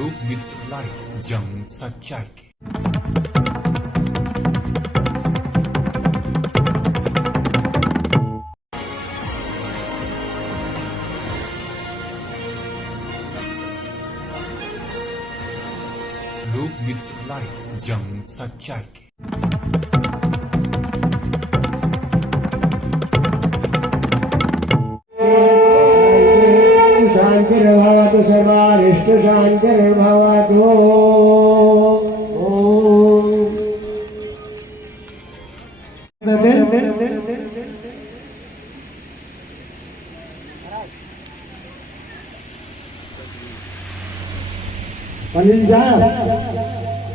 लोक मित्र लाइव जंग सच्चाई की। लोक मित्र लाइव जंग सच्चाई की। शांतिर्भवतु सर्वारिष्ट शांतिर्भवतु। पंडित जी,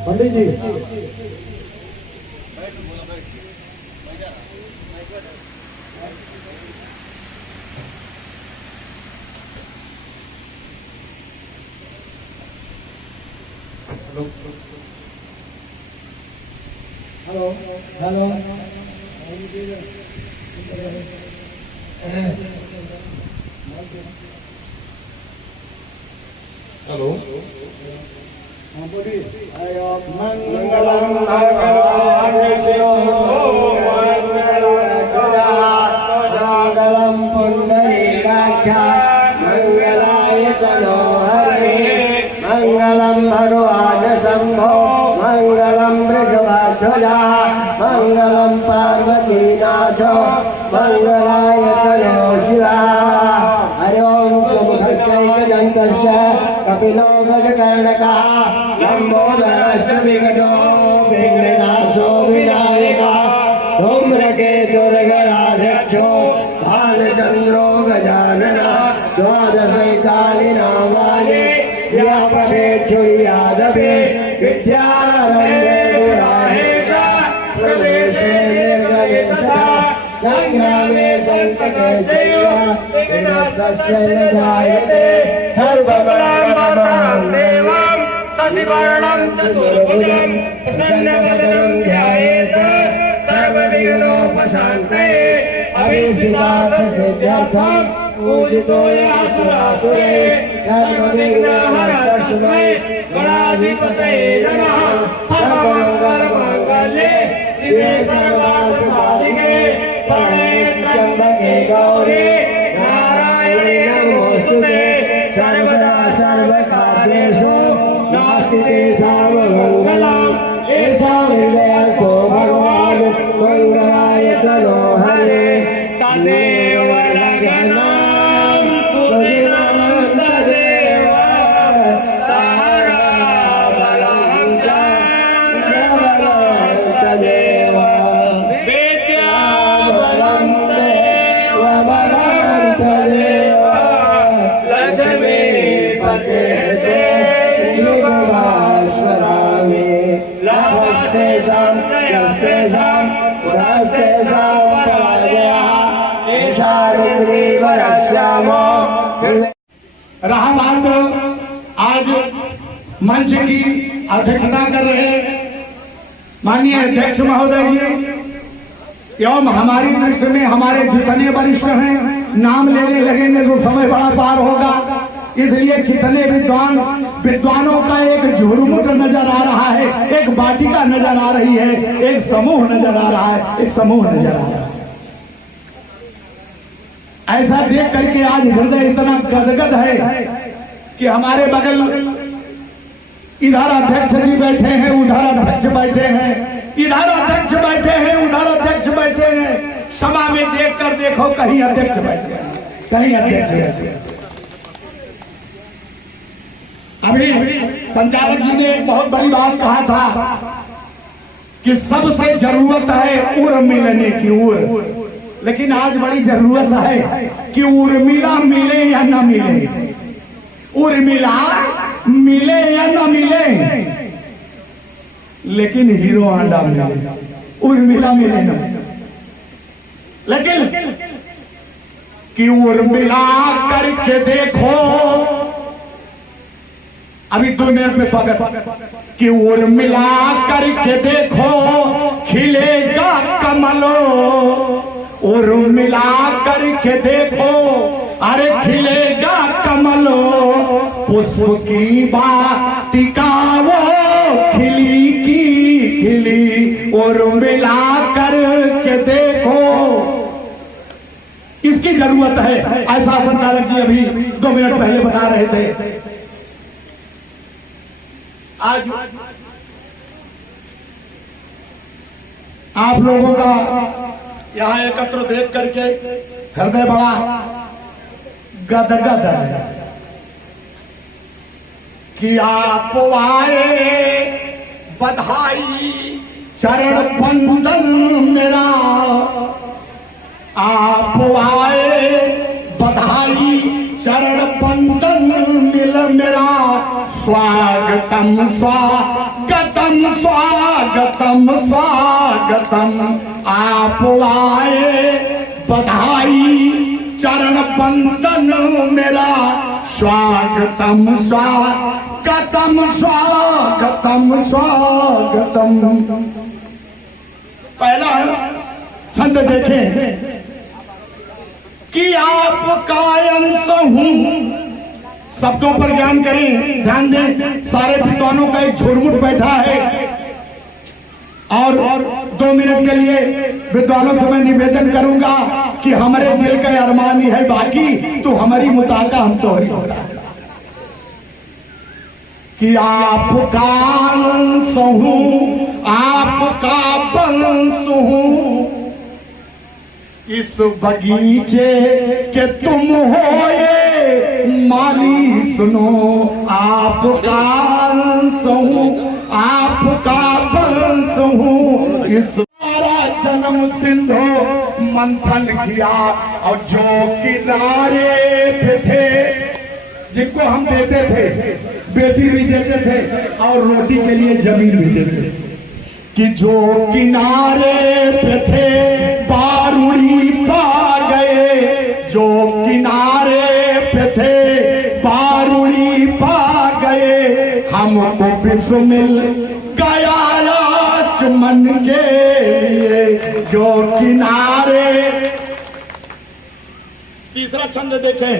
पंडित जी हेलो हेलो हेलो हाँ बोलिए। मंगलम भगवान शिवो मंगलम पुंडरीकाक्षात् मंगलाय तनोहरे मंगलम भगवान शंभो मंगलम वृषभाध्वजा मंगलम पार्वतीनाथो मंगलाय तनो शिवा। हरि ओम प्रमुखश्चैकदन्तश्च कपिलो गजकर्णकः लम्बोदरश्च विकटो विघ्ननाशो विनायकः धूम्रकेतुर्गणाध्यक्षो भालचन्द्रो गजाननः द्वादशैतानि नामानि व्यापके छुरियादपि विद्यारम्भे गुराहे च प्रवेशे निर्गमे च संग्रामे संकटे चैव विघ्नस्तस्य न जायते। सर्वबलमहं देवं शशिवर्णं चतुर्भुजं प्रसन्नवदनं ध्यायेत् सर्वविघ्नोपशान्तये। अभीप्सितार्थसिद्ध्यर्थं पूजितो यासुरासुरे सर्वविघ्नहरस्तस्मै गणाधिपतये नमः। सर्वमङ्गलमाङ्गल्ये शिवे सर्वार्थसाधिके शरण्ये त्र्यम्बके गौरी नारायणे नमोस्तुते। सर्वदा सर्वकार्येषु नास्ति तेषां मङ्गलम् येषां हृदयस्थो भगवान् मङ्गलाय तनोहरे। तदेव लग्नं सुदिनं तदेव ताराबलं चन्द्रबलं तदेव विद्याबलं देवबलं तदेव लक्ष्मीपते युगभास्वरामि लाभस्तेषां यस्तेषां पुरस्तेषां पराजयः एषा रुद्रीवरस्यामो। रहा बात आज मंच की अध्यक्षता कर रहे माननीय अध्यक्ष महोदय जी एवं हमारी दृष्टि में हमारे जितने वरिष्ठ हैं नाम लेने लगेंगे तो समय बड़ा पार होगा, इसलिए कितने विद्वानों का एक झुरमुट नजर आ रहा है, एक वाटिका नजर आ रही है, एक समूह नजर आ रहा है, एक समूह नजर आ रहा है। ऐसा देख करके आज हृदय इतना गदगद है कि हमारे बगल इधर अध्यक्ष जी बैठे हैं, उधर अध्यक्ष बैठे हैं, इधर अध्यक्ष बैठे हैं, उधर अध्यक्ष बैठे हैं। सभा में देख कर देखो कहीं अध्यक्ष बैठे हैं, कहीं अध्यक्ष बैठे हैं। अभी संचालक जी ने एक बहुत बड़ी बात कहा था कि सबसे जरूरत है उर मिलने की उर, लेकिन आज बड़ी जरूरत है कि उर्मिला मिले या न मिले, उर्मिला मिले या न मिले, लेकिन हीरो हांडा मिले, उर्मिला मिले न मिले। लेकिन कि उर्मिला करके देखो, अभी 2 मिनट में स्वागत, कि उर्मिला करके देखो खिलेगा कमलो, उर्मिला करके देखो अरे खिलेगा कमलो, पुष्प की बात वाटिका वो खिली की खिली और मिला कर के देखो, इसकी जरूरत है। ऐसा संचालक जी अभी 2 मिनट पहले बता रहे थे। आज आप लोगों का यहां एकत्र देख करके हृदय बड़ा गदगद है कि आप आए, बधाई चरण बंदन मेरा, आप आए, बधाई चरण बंदन मिल मेरा, स्वागतम स्वागतम स्वागतम स्वागतम, आप आए, बधाई चरण बंदन मेरा, स्वागतम स्वागतम स्वागतम स्वागतम। पहला छंद देखें कि आपका अंश हूं, शब्दों पर ज्ञान करें, ध्यान दें। सारे विद्वानों का एक झुरमुट बैठा है और 2 मिनट के लिए विद्वानों से मैं निवेदन करूंगा कि हमारे दिल का अरमानी है, बाकी तो हमारी मुताका हम तो ही होता है कि आपका अंश हूं, आपका वंश हूं, इस बगीचे के तुम हो ये माली सुनो, आपका अंश हूं, आपका वंश हूं, इस सारा जन्म सिंधु मंथन किया और जो किनारे पे थे, जिनको हम देते थे, बेटी भी देते थे और रोटी के लिए जमीन भी देते थे, कि जो किनारे पे थे बारूड़ी पा गए, जो किनारे पे थे बारूड़ी पा गए, हमको बिस्मिल गया मन के लिए, जो किनारे। तीसरा छंद देखें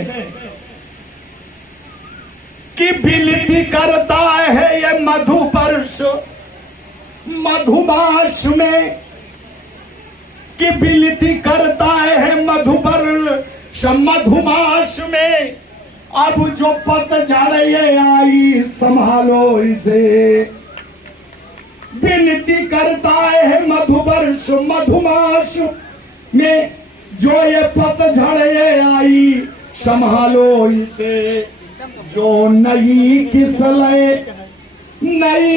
कि विनती करता है ये मधुपर्ष मधुमास में, कि विनती करता है मधुपर्ष मधुमास में, अब जो पतझड़ ये आई संभालो इसे, विनती करता है मधुवर्ष मधुमास में, जो ये पतझड़ ये आई संभालो इसे, जो नई किस्लें नई,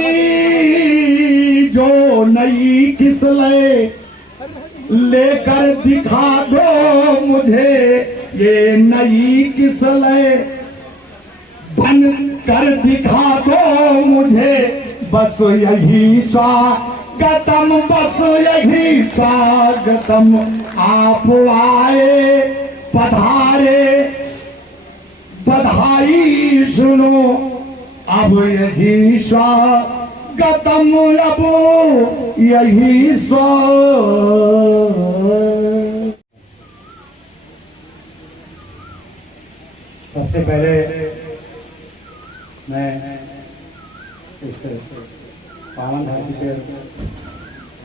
जो नई किस्लें लेकर दिखा दो मुझे, ये नई किस्लें बन कर दिखा दो मुझे, बस यही स्वागतम, बस यही स्वागतम, आप आए, पधारे, बधाई सुनो, अब यही स्वागतम, अब यही सबसे पहले मैं इस पावन धरती पर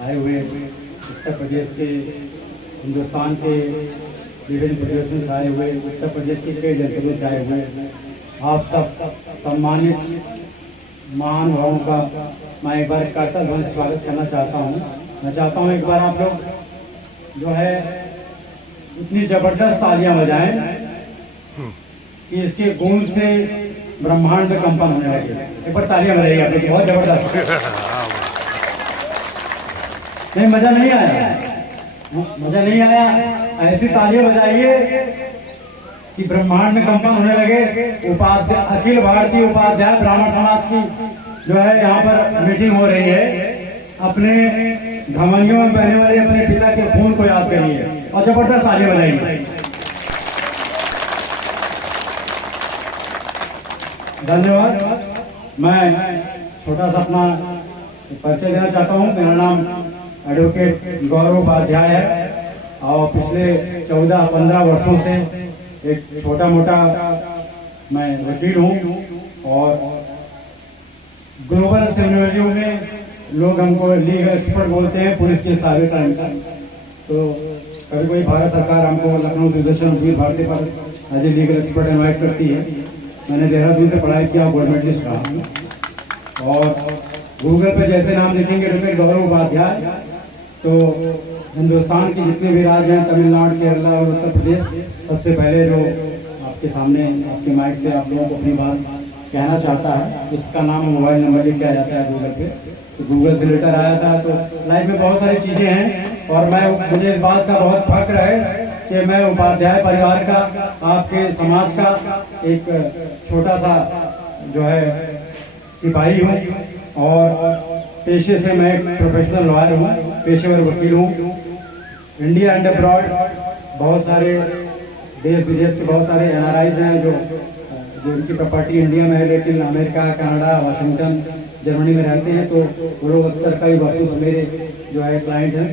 आए हुए उत्तर प्रदेश के, हिंदुस्तान के विभिन्न प्रदेशों से आए हुए, उत्तर प्रदेश के कई जनपदों से आए हुए आप सब सम्मानित महानुभावों का मैं एक बार करता स्वागत करना चाहता हूँ। मैं चाहता हूँ एक बार आप लोग जो है इतनी जबरदस्त तालियां बजाएं कि इसके गूंज से ब्रह्मांड में कंपन होने लगे। एक बार तालियां बजाइए आप लोग, बहुत जबरदस्त। नहीं, मजा नहीं आया, मजा नहीं आया, ऐसी तालियां बजाइए कि ब्रह्मांड में कंपन होने लगे। उपाध्याय, अखिल भारतीय उपाध्याय ब्राह्मण समाज की जो है यहाँ पर मीटिंग हो रही है। अपने घमंडियों में बहने वाले अपने पिता के खून को याद करिए और जबरदस्त तालियां बजाइए। धन्यवाद। मैं छोटा सा अपना परिचय देना चाहता हूँ। मेरा नाम एडवोकेट गौरव उपाध्याय है और पिछले 14-15 वर्षों से एक छोटा मोटा मैं वकील हूँ और ग्लोबल सेमिनारियों में लोग हमको लीगल एक्सपर्ट बोलते हैं पुलिस के सारे टाइम का। तो कभी कोई भारत सरकार हमको लखनऊ दूरदर्शन वीर भारती पर as a legal expert invite करती है। मैंने देहरादून से पढ़ाई किया, गोल्ड मेडलिस्ट रहा हूँ। और गूगल पे जैसे नाम लिखेंगे ऋतिक गौरव उपाध्याय, तो हिंदुस्तान के जितने भी राज्य हैं, तमिलनाडु, केरला और उत्तर प्रदेश, सबसे पहले जो आपके सामने आपके माइक से आप लोगों को अपनी बात कहना चाहता है, इसका नाम मोबाइल नंबर लिख किया जाता है गूगल पे। तो गूगल से लेटर आया था। तो लाइफ में बहुत सारी चीज़ें हैं और मुझे इस बात का बहुत फख्र है कि मैं उपाध्याय परिवार का, आपके समाज का एक छोटा सा जो है सिपाही हूँ। और पेशे से मैं एक प्रोफेशनल लॉयर हूँ, पेशेवर वकील हूँ। इंडिया एंड अब्रॉड बहुत सारे देश विदेश के बहुत सारे NRIs हैं जो उनकी प्रॉपर्टी इंडिया में है, लेकिन अमेरिका, कनाडा, वाशिंगटन, जर्मनी में रहते हैं। तो वो लोग अक्सर कई वर्षों से मेरे जो है क्लाइंट हैं।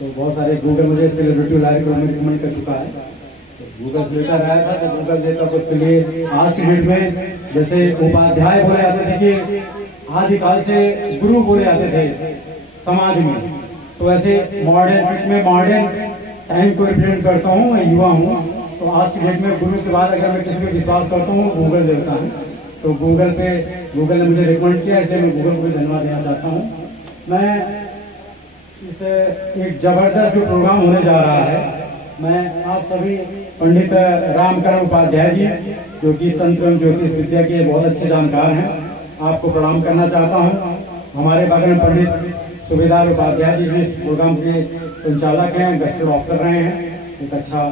तो बहुत सारे गूगल मुझे सेलिब्रिटी लाइव को रिकमेंड कर चुका है। तो गूगल से लेकर आया था, तो गूगल देता तो उसके लिए आज की डेट में जैसे उपाध्याय बोले जाते थे कि आदिकाल से गुरु बोले जाते थे समाज में, तो ऐसे मॉडर्न में मॉडर्न टाइम को रिप्रेजेंट करता हूँ। मैं युवा हूँ, तो आज की डेट में गुरु के बाद अगर मैं किसी पर विश्वास करता हूँ, गूगल देता हूँ। तो गूगल ने मुझे रिकमेंड किया, इसलिए मैं गूगल को धन्यवाद देना चाहता हूँ। मैं इसे एक जबरदस्त जो प्रोग्राम होने जा रहा है, मैं आप सभी पंडित रामकरण उपाध्याय जी, जो कि तंत्र एवं ज्योतिष विद्या के बहुत अच्छे जानकार हैं, आपको प्रणाम करना चाहता हूँ। हमारे बगल में पंडित सुबेदार उपाध्याय जी इस प्रोग्राम के संचालक हैं, गस्टेड ऑफिसर रहे हैं, एक अच्छा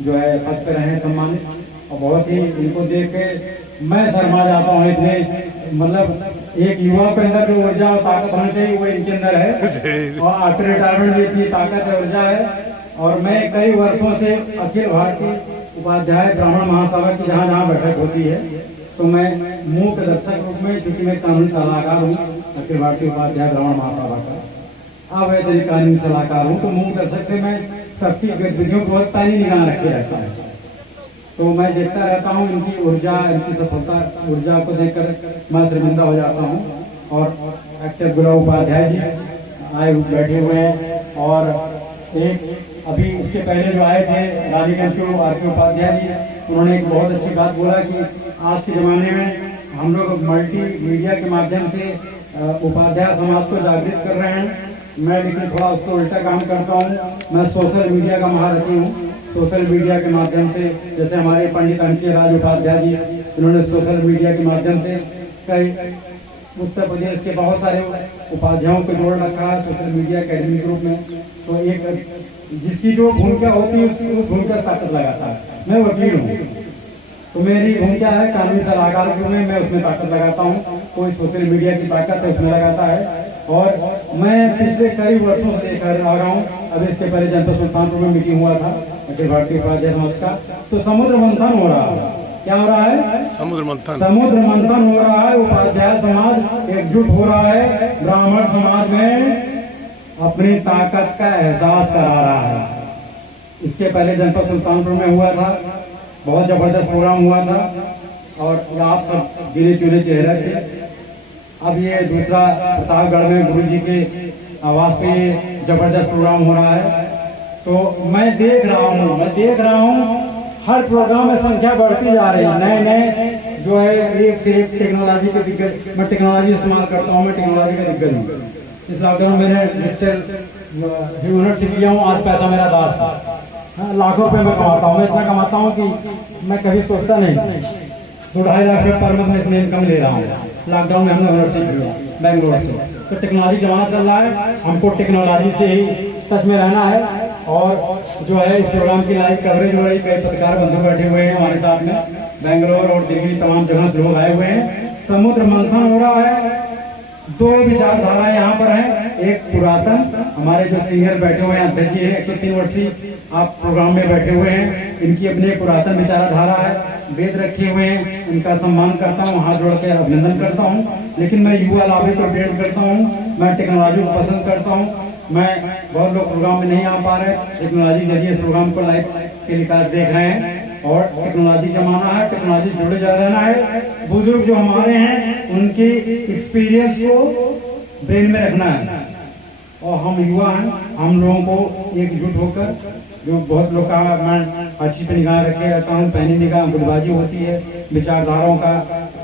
जो है पद पे रहे हैं सम्मानित। और बहुत ही इनको देख के मैं शर्मा जाता हूँ। इतने मतलब एक युवा के अंदर जो ऊर्जा और ताकत होनी चाहिए वो इनके अंदर है, और आफ्टर रिटायरमेंट में इतनी ताकत और ऊर्जा है। और मैं कई वर्षों से अखिल भारतीय उपाध्याय ब्राह्मण महासभा की जहाँ जहाँ बैठक होती है, तो मैं मुख्य दर्शक रूप में, क्योंकि मैं कानूनी सलाहकार हूँ अखिल भारतीय उपाध्याय ब्राह्मण महासभा का, अवैतनिक कानूनी सलाहकार हूँ, तो मुख्य दर्शक से मैं सबकी गतिविधियों को बहुत पैनी निगाह रखे रहता है। तो मैं देखता रहता हूँ इनकी ऊर्जा, इनकी सफलता ऊर्जा को देखकर मैं शर्मिंदा हो जाता हूँ। और एक्टर गुलाब उपाध्याय जी आए बैठे हुए हैं, और एक अभी इसके पहले जो आए थे रानीगंज के RK उपाध्याय जी, उन्होंने एक बहुत अच्छी बात बोला कि आज के ज़माने में हम लोग मल्टी मीडिया के माध्यम से उपाध्याय समाज को जागृत कर रहे हैं। मैं लेकिन थोड़ा उसको उल्टा काम करता हूँ। मैं सोशल मीडिया का महारथी हूँ। सोशल मीडिया के माध्यम से, जैसे हमारे पंडित अंकित राज उपाध्याय जी, इन्होंने सोशल मीडिया के माध्यम से कई उत्तर प्रदेश के बहुत सारे उपाध्यायों को जोड़ रखा है सोशल मीडिया अकेडमी ग्रुप में। तो एक जिसकी जो भूमिका होती है उस भूमिका ताकत लगाता है। मैं वकील हूँ, तो मेरी भूमिका है कानूनी सलाहकार के रूप में, मैं उसमें ताकत लगाता हूँ। कोई सोशल मीडिया की ताकत है उसमें लगाता है। और मैं पिछले कई वर्षों से देख आ रहा हूँ। अभी इसके पहले जनपद सुल्तानपुर में मीटिंग हुआ था अखिल भारतीय उपाध्याय समाज का, तो समुद्र मंथन हो रहा है। क्या हो रहा है? समुद्र मंथन हो रहा है। उपाध्याय समाज एकजुट हो रहा है, ब्राह्मण समाज में अपनी ताकत का एहसास करा रहा है। इसके पहले जनपद सुल्तानपुर में हुआ था, बहुत जबरदस्त प्रोग्राम हुआ था, और आप सब गिने चुने चेहरे थे। अब ये दूसरा प्रतापगढ़ में गुरु जी के आवास पे जबरदस्त प्रोग्राम हो रहा है। तो मैं देख रहा हूँ हर प्रोग्राम में संख्या बढ़ती जा रही है। नए नए जो है एक से एक टेक्नोलॉजी के दिग्गज, मैं टेक्नोलॉजी इस्तेमाल करता हूँ, मैं टेक्नोलॉजी का दिग्गज हूँ। इस लॉकडाउन में मैंने डिजिटल यूनिट सीख लिया हूँ। आज पैसा मेरा दास है, लाखों रुपए में कमाता हूँ। मैं इतना कमाता हूँ कि मैं कभी सोचता नहीं। 2-2.5 लाख रुपये पर मंथ इसमें इनकम ले रहा हूँ। लॉकडाउन में हमने यूनिट सीख लिया बेंगलोर से। तो टेक्नोलॉजी जमाना चल रहा है, हमको टेक्नोलॉजी से ही टच में रहना है। और जो है इस प्रोग्राम की लाइव कवरेज हो रही, कई पत्रकार बंधु बैठे हुए हैं हमारे साथ में, बेंगलोर और दिल्ली तमाम जगह से लोग आए हुए हैं। समुद्र मंथन हो रहा है। 2 विचारधाराएं यहाँ पर हैं। एक पुरातन, हमारे जो सीनियर बैठे हुए हैं अध्यक्ष जी हैं, 103 वर्षीय आप प्रोग्राम में बैठे हुए हैं, इनकी अपनी पुरातन विचारधारा है, वेद रखे हुए हैं, इनका सम्मान करता हूँ, हाथ जोड़ के अभिनंदन करता हूँ। लेकिन मैं युवा लाभी को अपडेट करता हूँ, मैं टेक्नोलॉजी को पसंद करता हूँ। मैं बहुत लोग प्रोग्राम में नहीं आ पा रहे, टेक्नोलॉजी के जरिए इस प्रोग्राम को लाइव टेलीकास्ट देख रहे हैं। और टेक्नोलॉजी जमाना है, टेक्नोलॉजी जुड़े जा रहना है। बुजुर्ग जो हमारे हैं उनकी एक्सपीरियंस को ब्रेन में रखना है, और हम युवा हैं, हम लोगों को एकजुट होकर, जो बहुत लोग का मैं अच्छी पे निगाह रखे रहता हूँ, पहली निगाह गुटबाजी होती है, विचारधाराओं का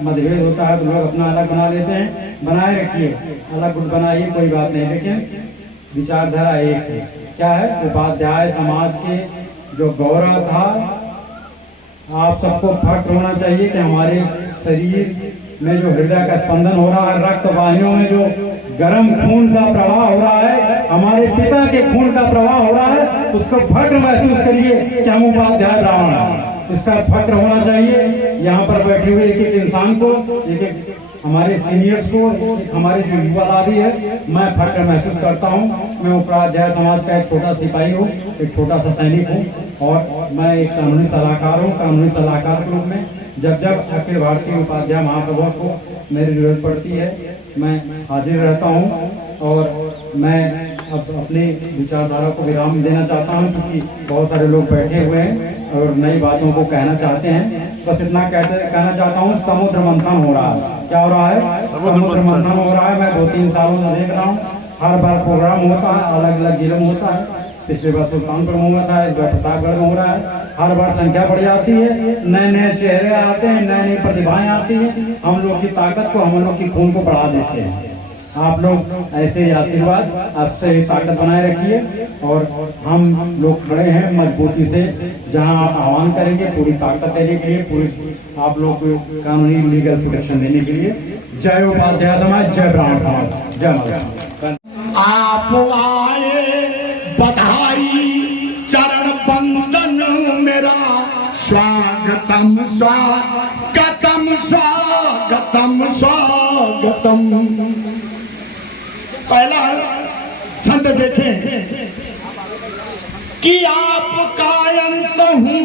मतभेद होता है तो लोग अपना अलग बना लेते हैं। बनाए रखिए, अलग गुट बनाइए, कोई बात नहीं, लेकिन विचारधारा एक है। क्या है? उपाध्याय समाज के जो गौरव था, आप सबको फख्र होना चाहिए कि हमारे शरीर में जो हृदय का स्पंदन हो रहा है, रक्त वाहिनियों में जो गर्म खून का प्रवाह हो रहा है, हमारे पिता के खून का प्रवाह हो रहा है, उसको फख्र महसूस करिए कि हम उपाध्याय ब्राह्मण हैं। इसका फख्र होना चाहिए। यहाँ पर बैठे हुए एक एक इंसान को, एक एक हमारे सीनियर्स को, हमारे जो युवा लाभी है, मैं फख्र महसूस करता हूँ। मैं उपाध्याय समाज का एक छोटा सिपाही हूँ, एक छोटा सा सैनिक हूँ, और मैं एक कानूनी सलाहकार हूँ। कानूनी सलाहकार के रूप में जब जब अखिल भारतीय उपाध्याय महासभा को मेरी जरूरत पड़ती है, मैं हाजिर रहता हूँ। और मैं अब अपनी विचारधारा को विराम देना चाहता हूँ, क्योंकि बहुत सारे लोग बैठे हुए हैं और नई बातों को कहना चाहते हैं। बस इतना कहना चाहता हूँ, समुद्र मंथन हो रहा है। क्या हो रहा है? समुद्र मंथन हो रहा है। मैं 2-3 सालों से देख रहा हूँ, हर बार प्रोग्राम होता है, अलग अलग जिलों में होता है। पिछले बार सुल्तानपुर में हुआ था, इस बार प्रतापगढ़ में हो रहा है। हर बार संख्या बढ़ जाती है, नए नए चेहरे आते हैं, नई नई प्रतिभाएं आती हैं, हम लोग की ताकत को, हम लोग की खून को बढ़ा देते हैं। आप लोग ऐसे ही आशीर्वाद, आपसे ही ताकत बनाए रखिए, और हम लोग खड़े हैं मजबूती से। जहां आप आह्वान करेंगे, पूरी ताकत देने के लिए, पूरी आप लोग को कानूनी लीगल प्रोटेक्शन देने के लिए। जय उपाध्याय समाज, जय ब्राह्मण समाज, जय माता। आप आए बधाई, चरण बंदन मेरा, स्वागतम स्वागतम स्वागतम स्वागतम। पहला छंद देखें कि आपका अंश हूं।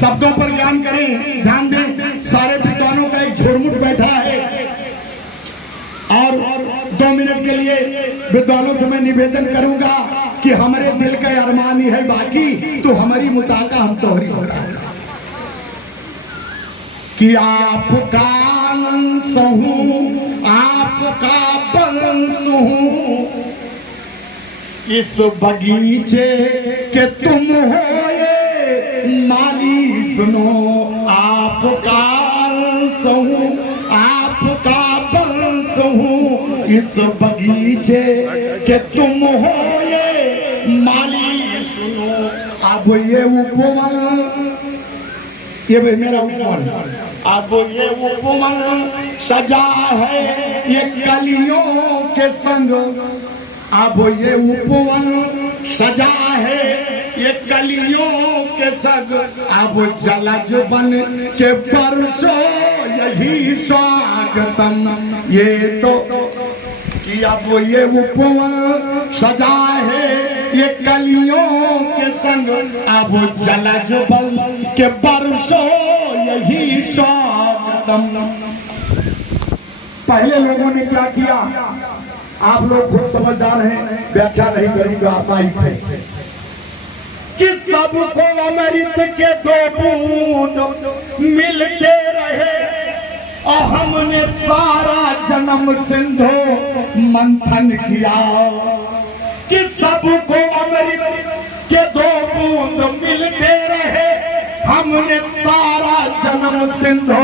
शब्दों पर ज्ञान करें, ध्यान दें। सारे विद्वानों का एक झुरमुट बैठा है, और 2 मिनट के लिए विद्वानों से मैं निवेदन करूंगा कि हमारे दिल का अरमान ही है, बाकी तो हमारी मुताका हम तोहरी हो रहा है। कि आपका अंश हूं, आपका वंश हूं, इस बगीचे के तुम हो ये माली सुनो। आपका अंश हूं, आपका वंश हूं, इस बगीचे के तुम हो ये माली सुनो। अब ये उपवन, ये भाई मेरा उपवन, अब ये उपवन सजा है ये कलियों के संग। अब ये उपवन सजा है ये कलियों के संग। अब जलज बन के परसो यही स्वागतम। ये तो कि अब ये उपवन सजा है ये कलियों के संग। अब जलज बन के बरसो यही स्वागतम। पहले लोगों ने क्या किया, आप लोग खुद समझदार हैं, व्याख्या नहीं करूंगा। आप कि सबको अमृत के 2 बूंद मिलते रहे, और हमने सारा जन्म सिंधु मंथन किया। कि सबको अमृत के 2 बूंद मिलते रहे, हमने सारा जन्म सिंधु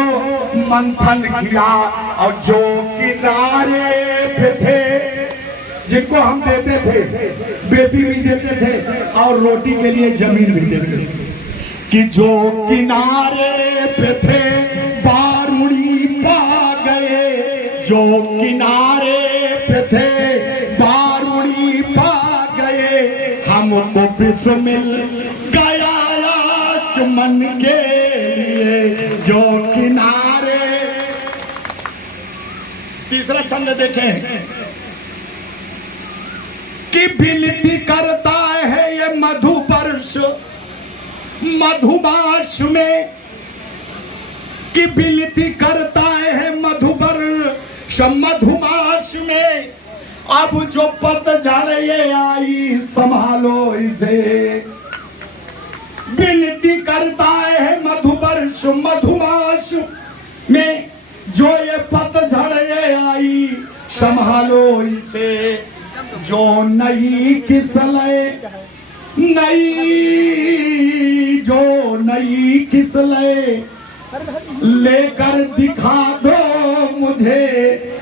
मंथन किया। और जो किनारे पे थे, जिनको हम देते थे, बेटी भी देते थे और रोटी के लिए जमीन भी देते थे, कि जो किनारे पे थे बारूणी पा गए। जो किनारे पे थे बारूणी पा गए, हमको विश्व मिल गया मन के लिए। जो किनारे, तीसरा छंद देखें कि विनती करता है ये मधुपर्ष मधुमास में। कि विनती करता है मधुपर्ष मधुमास में। अब जो पतझड़ ये आई संभालो इसे। विनती करता मधुमास में जो ये पतझड़ ये आई, संभालो इसे जो नई किस्लें नई किस्लें लेकर दिखा दो मुझे,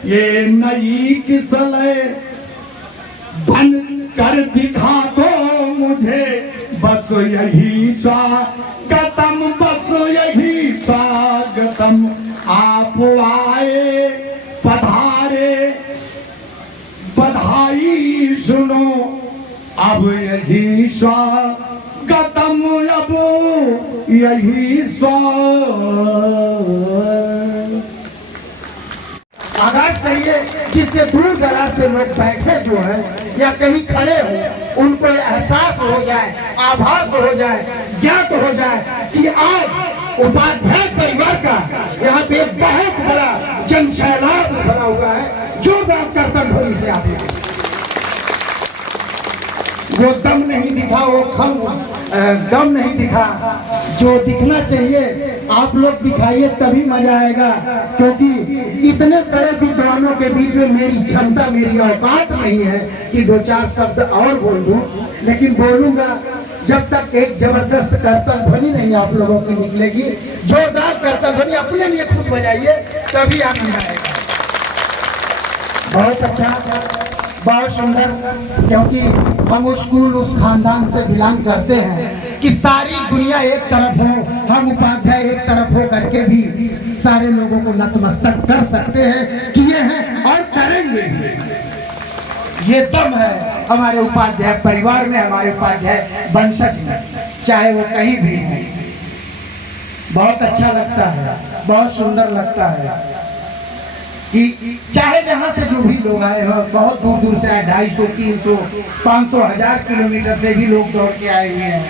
ये नई किस्लें बन कर दिखा दो मुझे, बस यही स्वागतम, बस यही स्वागतम। आप आए पधारे बधाई सुनो, अब यही स्वागतम, अब यही आगाज करिए जिससे दूर दराज से लोग बैठे जो है या कहीं खड़े हो, उनको एहसास हो जाए, आभास हो जाए, ज्ञात हो जाए कि आज उपाध्याय परिवार का यहाँ पे एक बहुत बड़ा जन सैलाब बना हुआ है। जोरदार कर्तव्य ध्वनि से आप वो दम नहीं दिखा, वो दम नहीं दिखा जो दिखना चाहिए। आप लोग दिखाइए तभी मजा आएगा, क्योंकि इतने बड़े विद्वानों के बीच में मेरी क्षमता, मेरी औकात नहीं है कि दो चार शब्द और बोल दूं, लेकिन बोलूंगा जब तक एक जबरदस्त कर्तव्य ध्वनि नहीं आप लोगों की निकलेगी। जोरदार कर्तव्य ध्वनि अपने लिए खुद बजाइए, तभी आनंद आएगा। बहुत अच्छा, बहुत सुंदर, क्योंकि हम उस स्कूल, उस खानदान से बिलोंग करते हैं कि सारी दुनिया एक तरफ हो, हम उपाध्याय एक तरफ हो करके भी सारे लोगों को नतमस्तक कर सकते हैं, किए हैं और करेंगे भी। ये दम है हमारे उपाध्याय परिवार में, हमारे उपाध्याय वंशज में, चाहे वो कहीं भी हो। बहुत अच्छा लगता है, बहुत सुंदर लगता है कि चाहे जहां से जो भी लोग आए हो, बहुत दूर दूर से आए, 250, 300, 500, 1000 किलोमीटर से भी लोग दौड़ के आए हुए हैं,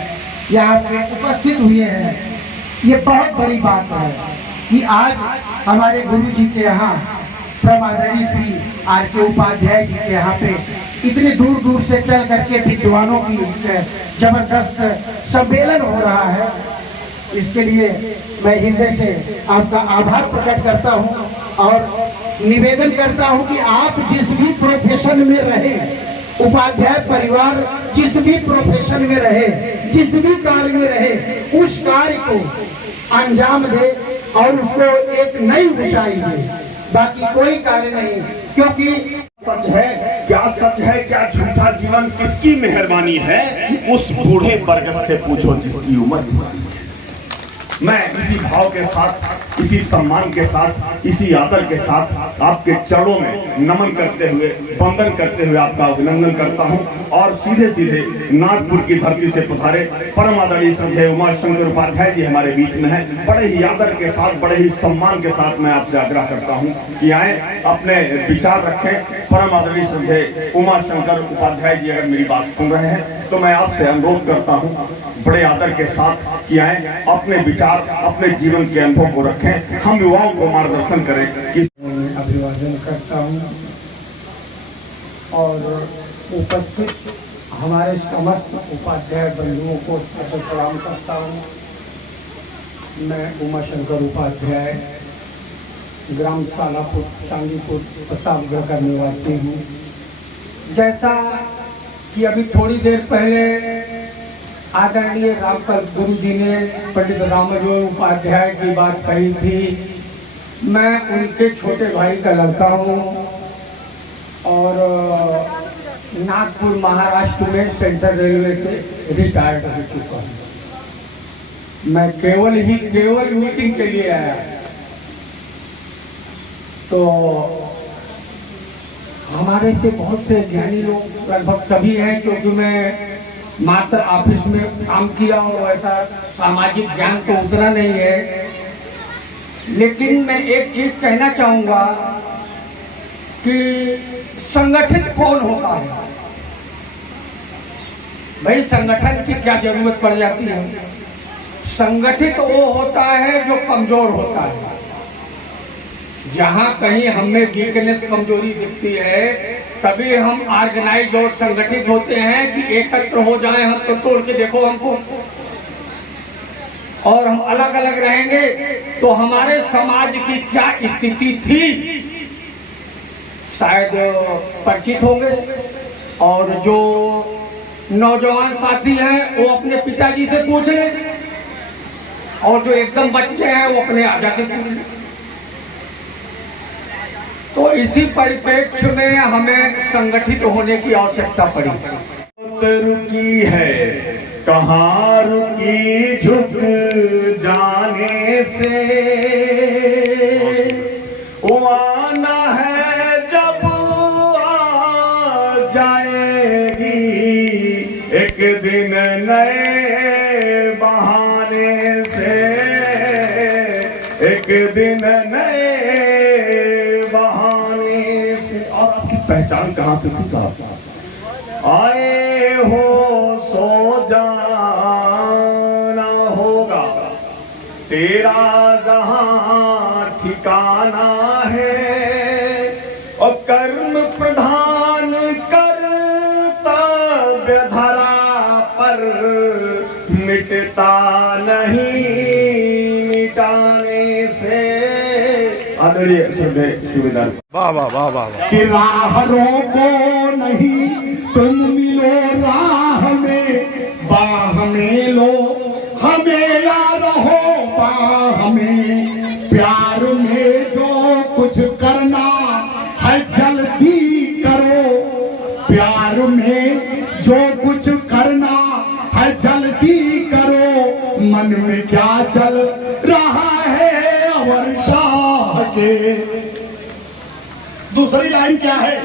यहाँ पे उपस्थित हुए हैं। ये बहुत बड़ी बात है कि आज हमारे गुरु जी के यहाँ, परमादरणीय श्री R.K. उपाध्याय जी के यहाँ पे इतने दूर दूर से चल करके विद्वानों की जबरदस्त सम्मेलन हो रहा है। इसके लिए मैं हृदय से आपका आभार प्रकट करता हूँ और निवेदन करता हूं कि आप जिस भी प्रोफेशन में रहे, उपाध्याय परिवार जिस भी प्रोफेशन में रहे, जिस भी कार्य में रहे, उस कार्य को अंजाम दे और उसको एक नई ऊंचाई दे। बाकी कोई कार्य नहीं, क्योंकि सच है क्या झूठा जीवन किसकी मेहरबानी है, उस बूढ़े बरगद से पूछो जिसकी उम्र। मैं इसी भाव के साथ, इसी सम्मान के साथ, इसी आदर के साथ आपके चरणों में नमन करते हुए, वंदन करते हुए आपका अभिनंदन करता हूं और सीधे सीधे नागपुर की धरती से पधारे परम आदरणीय श्रद्धेय उमाशंकर उपाध्याय जी हमारे बीच में हैं। बड़े ही आदर के साथ, बड़े ही सम्मान के साथ मैं आपसे आग्रह करता हूं कि आए, अपने विचार रखें। परम आदरणीय श्रद्धेय उमाशंकर उपाध्याय जी अगर मेरी बात सुन रहे हैं तो मैं आपसे अनुरोध करता हूँ बड़े आदर के साथ कि आए, अपने विचार, अपने जीवन के अनुभव को रखें, हम युवाओं को मार्गदर्शन करें। कि अभिवादन करता हूँ और उपस्थित हमारे समस्त उपाध्याय बंधुओं को सलाम करता हूँ। मैं उमाशंकर उपाध्याय ग्राम सालापुर, चांदीपुर, प्रतापगढ़ का निवासी हूँ। जैसा कि अभी थोड़ी देर पहले आदरणीय रामकल गुरु जी ने पंडित रामजोय उपाध्याय की बात कही थी, मैं उनके छोटे भाई का लड़का हूँ और नागपुर महाराष्ट्र में सेंट्रल रेलवे से रिटायर्ड हो चुका हूँ। मैं केवल मीटिंग के लिए आया, तो हमारे से बहुत से ज्ञानी लोग लगभग सभी हैं, क्योंकि मैं मात्र ऑफिस में काम किया और ऐसा सामाजिक ज्ञान तो उतना नहीं है। लेकिन मैं एक चीज कहना चाहूँगा कि संगठित कौन होता है। भाई संगठन की क्या जरूरत पड़ जाती है। संगठित वो होता है जो कमजोर होता है। जहाँ कहीं हमें वीकनेस, कमजोरी दिखती है, तभी हम ऑर्गेनाइज और संगठित होते हैं कि एकत्र हो जाएं, हम तो तोड़ के देखो हमको। और हम अलग अलग रहेंगे तो हमारे समाज की क्या स्थिति थी शायद परिचित होंगे। और जो नौजवान साथी हैं वो अपने पिताजी से पूछ लें और जो एकदम बच्चे हैं वो अपने आजा से पूछ लें। तो इसी परिप्रेक्ष्य में हमें संगठित होने की आवश्यकता पड़ी। रुकी है कहाँ रुकी झुक जाने से, वो आना है जब आ जाएगी एक दिन नए बहाने से, एक दिन नए बहाने से। और आपकी पहचान कहाँ से थी साहब? आए हो सो जाना होगा, तेरा जहां ठिकाना है। और कर्म प्रधान कर्तव्य धरा पर मिटता नहीं मिटाने से। आदरणीय सुबेदार वाह वाह वाह वाह वाह। कि राह रोको नहीं तुम मिलो राह में, बाह में लो हमें या रहो बाह में। प्यार में जो कुछ करना है जल्दी करो, प्यार में जो कुछ करना है जल्दी करो। मन में क्या चल रहा है वर्षा के। दूसरी लाइन क्या है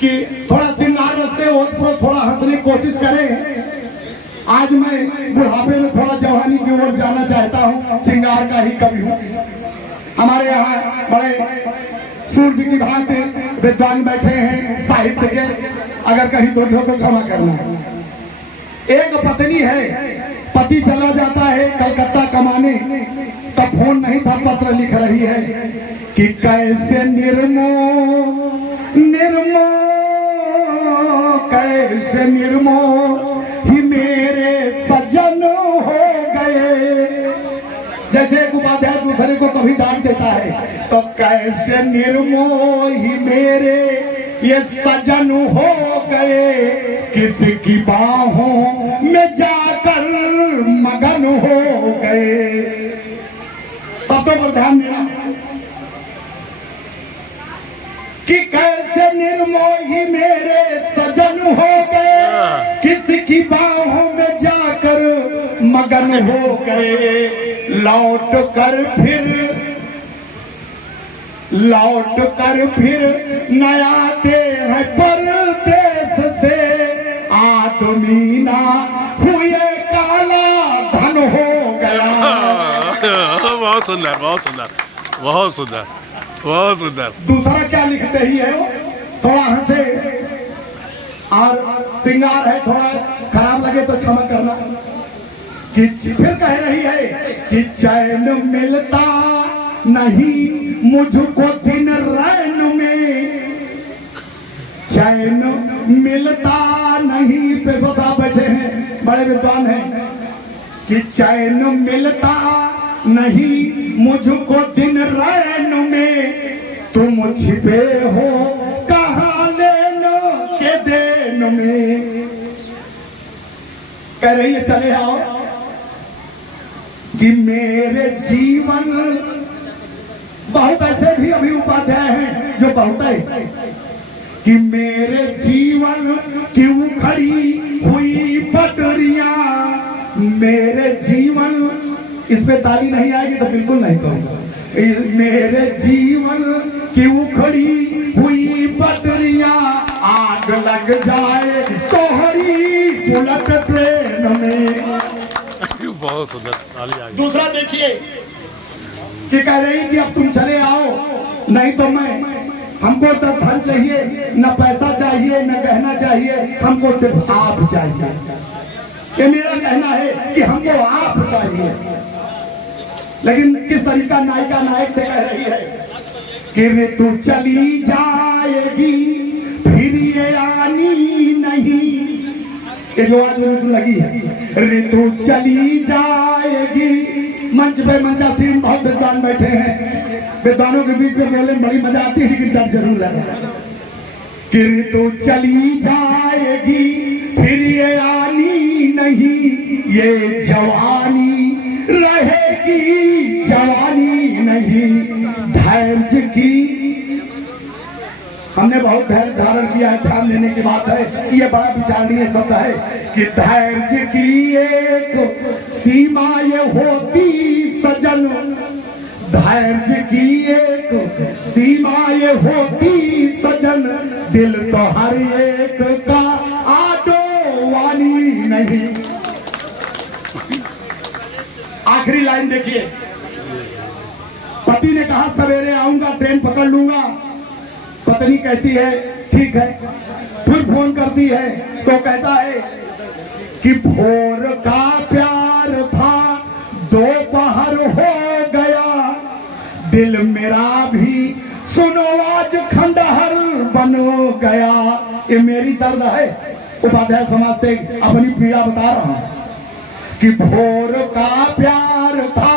कि थोड़ा श्रृंगार रस्ते और थोड़ा हंसने की कोशिश करें। आज मैं बुढ़ापे में थोड़ा जवानी की ओर जाना चाहता हूँ, श्रृंगार का ही कवि हूँ। हमारे यहाँ बड़े सूर्य की भांति विद्वान बैठे हैं साहित्य के, अगर कहीं दोष हो तो क्षमा करना। एक पत्नी है, पति चला जाता है कलकत्ता कमाने, तब फोन नहीं था, पत्र लिख रही है कि कैसे निर्मो निर्मो कैसे निर्मो ही मेरे सजन हो गए। जैसे एक उपाध्याय दूसरे को कभी डांट देता है, तो कैसे निर्मो ही मेरे ये सजन हो गए, किसी की बाहों में जाकर मगन हो गए। शब्दों पर ध्यान देना कि कैसे निर्मोही मेरे सजन हो गए, किसी की बाहों में जाकर मगन हो गए। लौट कर फिर नया आते हैं परदेश से, आदमी ना हुए काला धन हो गया। बहुत सुंदर बहुत सुंदर बहुत सुंदर बहुत सुंदर। दूसरा क्या लिखते ही है वो, थोड़ा हंसे और श्रृंगार है, थोड़ा खराब लगे तो क्षमा करना। कि फिर कह रही है कि चैन मिलता नहीं मुझको दिन रैन में, चैन मिलता नहीं। पेशवा साहब बैठे हैं, बड़े विद्वान हैं, कि चैन मिलता नहीं मुझको दिन रैन में, तुम छिपे हो कहाँ लेन के देन में। कह रही है चले आओ कि मेरे जीवन, बहुत ऐसे भी अभी उपाध्याय हैं जो बहुत है कि मेरे जीवन की उखड़ी हुई पटरियां, मेरे जीवन, इसमें ताली नहीं आएगी तो बिल्कुल नहीं कहूंगा। मेरे जीवन की उखड़ी हुई पटरियां, आग लग जाए तोहरी बुलेट ट्रेन में। बहुत सुंदर ताली आ गई। दूसरा देखिए कि कह रही कि अब तुम चले आओ, नहीं तो हमको तो धन चाहिए, न पैसा चाहिए, न गहना चाहिए, हमको सिर्फ आप चाहिए। ये मेरा कहना है कि हमको आप चाहिए। लेकिन किस तरीका नायिका नायक से कह रही है कि ऋतु चली जाएगी फिर ये आनी नहीं, ये जो आज ऋतु लगी है, ऋतु चली जाएगी। मंच पे मंचासीन बहुत विद्वान बैठे हैं, विद्वानों के बीच में बोलने में बड़ी मजा आती है, लेकिन डर जरूर लगा कि ऋतु चली जाएगी फिर ये आनी नहीं, ये जवानी रहेगी जवानी नहीं। धैर्य की हमने बहुत धैर्य धारण किया है, ध्यान देने की बात है, ये बड़ा विचारणीय शब्द है कि धैर्य की एक सीमा ये होती सजन, धैर्य की एक सीमा ये होती सजन, दिल तो हर एक का आदो वानी नहीं। आखिरी लाइन देखिए, पति ने कहा सवेरे आऊंगा, ट्रेन पकड़ लूंगा। पत्नी कहती है ठीक है, फिर फोन करती है तो कहता है कि भोर का प्यार था दोपहर हो गया, दिल मेरा भी सुनो आज खंडहर बन गया। ये मेरी दर्द है, उपाध्याय समाज से अपनी पीड़ा बता रहा हूं कि भोर का प्यार था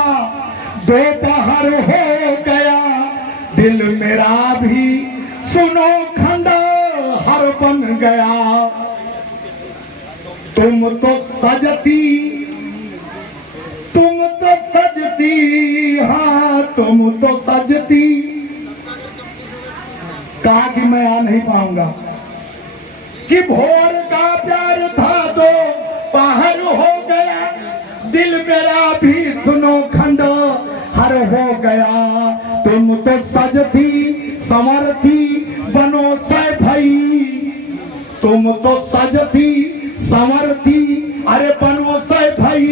दोपहर हो गया, दिल मेरा भी सुनो खंडहर बन गया। तुम तो सजती हाँ तुम तो सजती। कहा कि मैं आ नहीं पाऊंगा, कि भोर का प्यार था दो पहर हो गया, दिल मेरा भी सुनो खंडहर हो गया। तुम तो सजती संवरती बनो से भाई, तुम तो सजती संवरती अरे बनो से भाई,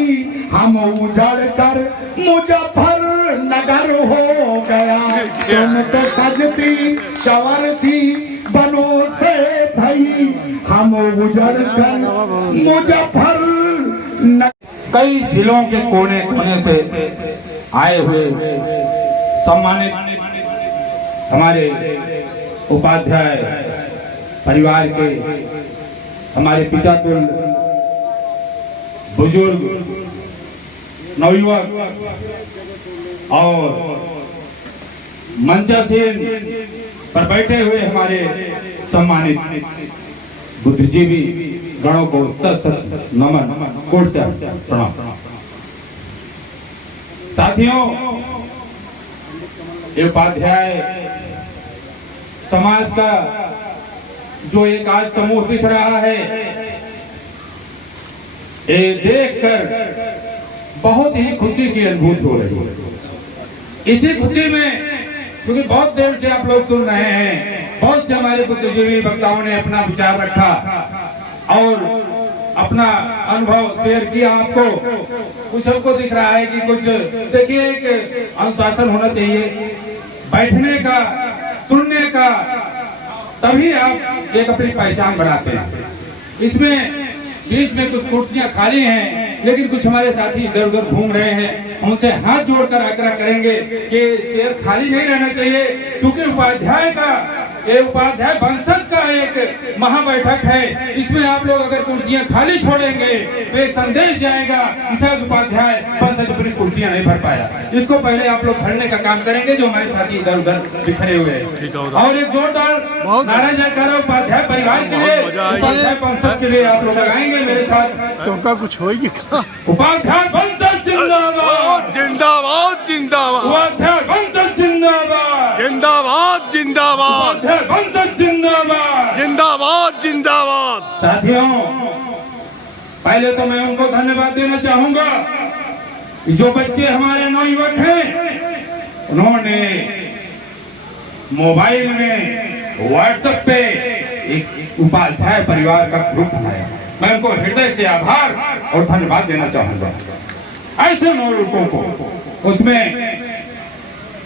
हम उजड़ कर मुजफ्फर नगर हो गया। तुम तो सजती संवरती बनो से भाई, हम उजड़ कर मुजफ्फर नगर। कई जिलों के कोने कोने से आए हुए सम्मानित हमारे उपाध्याय परिवार के हमारे पिता तुल्य बुजुर्ग नवयुवक और मंचासीन पर बैठे हुए हमारे सम्मानित बुद्धिजीवी गणों को सत नमन कोट से प्रणाम। साथियों, ये उपाध्याय समाज का जो एक आज समूह दिख रहा है, ये देखकर बहुत ही खुशी की अनुभूति हो रही है। इसी खुशी में, क्योंकि बहुत देर से आप लोग सुन रहे हैं, बहुत से हमारे बुद्धिजीवी वक्ताओं ने अपना विचार रखा और अपना अनुभव शेयर किया। आपको कुछ हमको दिख रहा है कि कुछ देखिए, एक अनुशासन होना चाहिए, बैठने का, सुनने का, तभी आप एक अपनी पहचान बनाते हैं। इसमें बीच में कुछ कुर्सियां खाली हैं, लेकिन कुछ हमारे साथी इधर उधर घूम रहे हैं। उनसे हाथ जोड़कर आग्रह करेंगे कि चेयर खाली नहीं रहना चाहिए, क्योंकि उपाध्याय का, ये उपाध्याय वंशज का एक महाबैठक है। इसमें आप लोग अगर कुर्सियां खाली छोड़ेंगे तो एक संदेश जाएगा कि शायद उपाध्याय वंशज अपनी कुर्सियां नहीं भर पाया। इसको पहले आप लोग भरने का काम करेंगे, जो हमारे साथी इधर उधर बिखरे हुए हैं। और एक जोरदार नारा जयकारा उपाध्याय परिवार के लिए, उपाध्याय वंशज के लिए आप लोग लगाएंगे मेरे साथ। तुमका कुछ होगी? उपाध्याय वंशज जिंदाबाद, जिंदाबाद जिंदाबाद, उपाध्याय वंशज जिंदाबाद, जिंदाबाद जिंदाबाद, वंशज जिंदाबाद, जिंदाबाद जिंदाबाद। साथियों, पहले तो मैं उनको धन्यवाद देना चाहूंगा कि जो बच्चे हमारे नौयुवक हैं, उन्होंने मोबाइल में व्हाट्सएप पे एक उपाध्याय परिवार का ग्रुप बनाया। मैं उनको हृदय से आभार और धन्यवाद देना चाहूंगा। ऐसे नौयुवकों को उसमें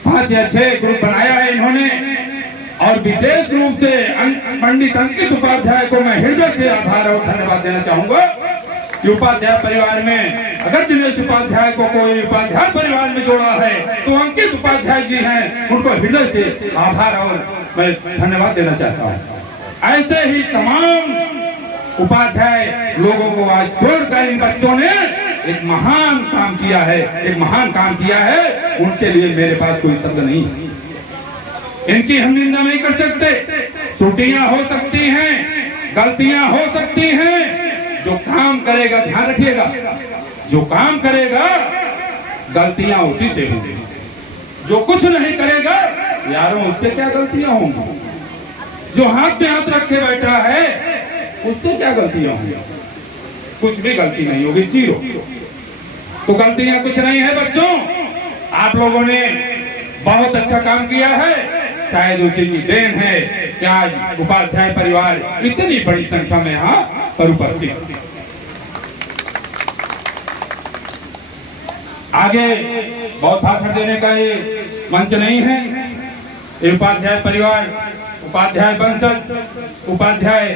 5 या 6 ग्रुप बनाया है इन्होंने, और विशेष रूप से पंडित अंकित उपाध्याय को मैं हृदय से आभार और धन्यवाद देना चाहूंगा कि उपाध्याय परिवार में अगर दिनेश उपाध्याय को कोई उपाध्याय परिवार में जोड़ा है तो अंकित उपाध्याय जी हैं, उनको हृदय से आभार और मैं धन्यवाद देना चाहता हूं। ऐसे ही तमाम उपाध्याय लोगों को आज छोड़कर इन बच्चों ने एक महान काम किया है, एक महान काम किया है। उनके लिए मेरे पास कोई शब्द नहीं, इनकी हम निंदा नहीं कर सकते। त्रुटियां हो सकती हैं, गलतियां हो सकती हैं। जो काम करेगा, ध्यान रखिएगा, जो काम करेगा गलतियां उसी से होंगी। जो कुछ नहीं करेगा यारों, उससे क्या गलतियां होंगी? जो हाथ पे हाथ रखे बैठा है उससे क्या गलतियां होंगी? कुछ भी गलती नहीं होगी, जीरो। तो गलतियां कुछ नहीं है बच्चों। आप लोगों ने बहुत अच्छा काम किया है, शायद उसी की देन है कि आज उपाध्याय परिवार इतनी बड़ी संख्या में यहाँ पर उपस्थित। आगे बहुत भाषण देने का ये मंच नहीं है। ये उपाध्याय परिवार, उपाध्याय वंशज, उपाध्याय